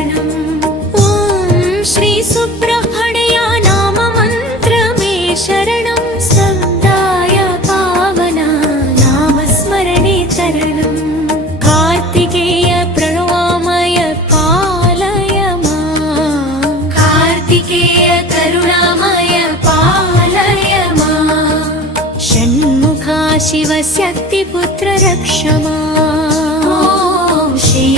शरणम् ॐ श्री सुब्रह्मण्य नाम मन्त्रमे शरणं सदाय पावना नाम स्मरणे तरणम् कार्तिकेय प्रणवामय पालय मां कार्तिकेय करुणामय पालय मां षण्मुखा शिवशक्तिपुत्र रक्ष माम् ॐ श्री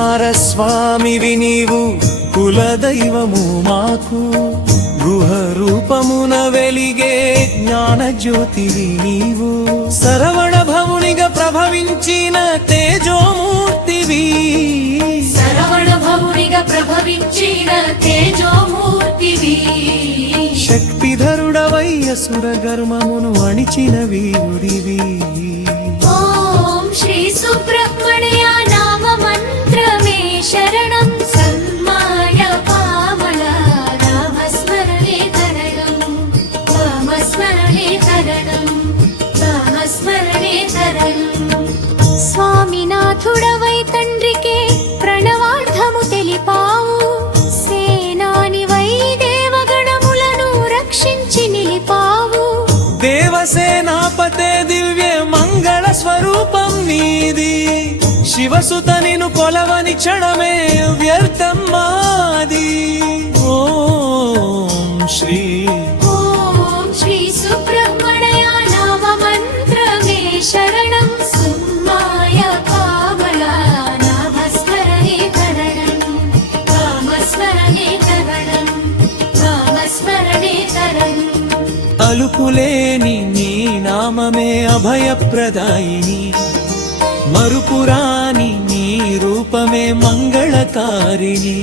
కుమారస్వామివి నీవు కులదైవము మాకు గృహ రూపమున వెలిగే జ్ఞాన జ్యోతివి నీవు శరవణ భవునిగా ప్రభవించిన తేజోమూర్తివి శరవణ భవునిగా ప్రభవించిన తేజోమూర్తివి శక్తిధరుడవై అసుర గర్మమును అణిచిన వీరుడివి ఓం శ్రీ సుబ్రహ్మణ్య నామ మంత్రమే శరణం సన్మాయ పావన నామస్మరణే తరణం నామస్మరణే తరణం నామస్మరణే తరణం స్వామినాథుడవై తండ్రికే ప్రణవార్థము తెలిపావు సేనానివై దేవగణములను రక్షించి నిలిపావు దేవసేనాపతే దివ్య మంగళ స్వరూపం నీది శివసుత నిను కొలవని క్షణమే వ్యర్థం మాది ఓం శ్రీ సుబ్రహ్మణ్య నామ మంత్రమే శరణం సుమ్మాయ పావన నామస్మరణే తరణం నామస్మరణే తరణం నామస్మరణే తరణం అలుపులేని నీ నామమే అభయప్రదాయిని మరుపురాని నీ రూపమే మంగళకారిణి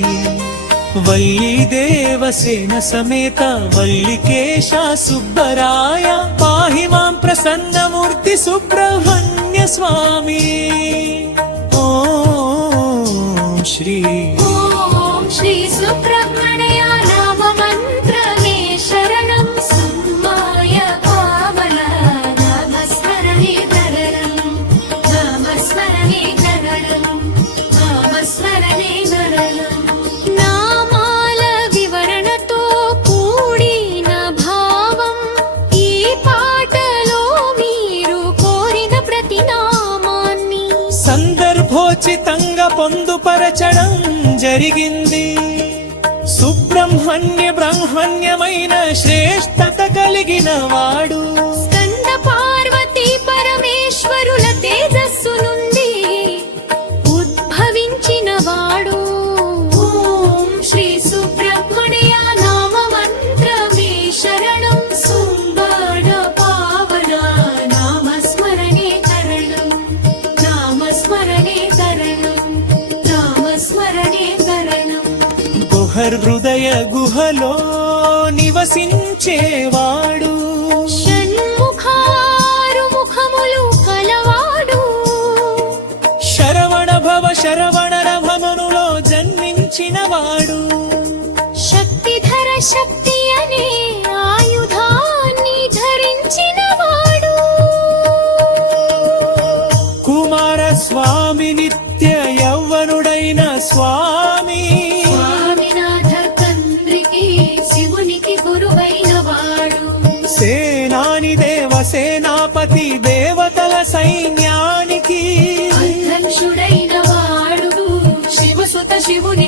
వల్లి దేవసేన సమేత వల్లికేశ సుబ్బరాయ పాహి మాం ప్రసన్నమూర్తి సుబ్రహ్మణ్య స్వామి ఓం శ్రీ సుబ్రహ్మణ్య నామ మంత్రమే శరణం సుమ్మాయ పావన నామస్మరణే తరణం నామస్మరణే తరణం నామస్మరణే తరణం నామాల వివరణతో కూడిన భావం ఈ పాటలో మీరు కోరిన ప్రతి నామాన్ని సందర్భోచితంగా పొందుపరచడం జరిగింది సుబ్రహ్మణ్య బ్రహ్మణ్యమైన శ్రేష్టత కలిగిన వాడు స్కంద పార్వతీ పరమేశ్వరుల తేజస్సు నుండి ఉద్భవించిన వాడు ఓం శ్రీ సుబ్రహ్మణ్య నామ మంత్రమే శరణం సుందర పావన నామస్మరణే తరణం నామస్మరణే తరణం నామస్మరణే తరణం హృదయ గుహలో నివసించేవాడు షణ్ముఖారు ముఖములు కలవాడు శరవణ భవ శరవణ రభమనులో జన్మించినవాడు శక్తిధర శక్తి అనే ఆయుధాన్ని ధరించినవాడు కుమార స్వామి నిత్య యవ్వనుడైన స్వామి శివునికి గురువైన వాడు సేనాని దేవసేనాపతి దేవతల సైన్యానికి అధ్యక్షుడైన వాడు శివసుత శివుని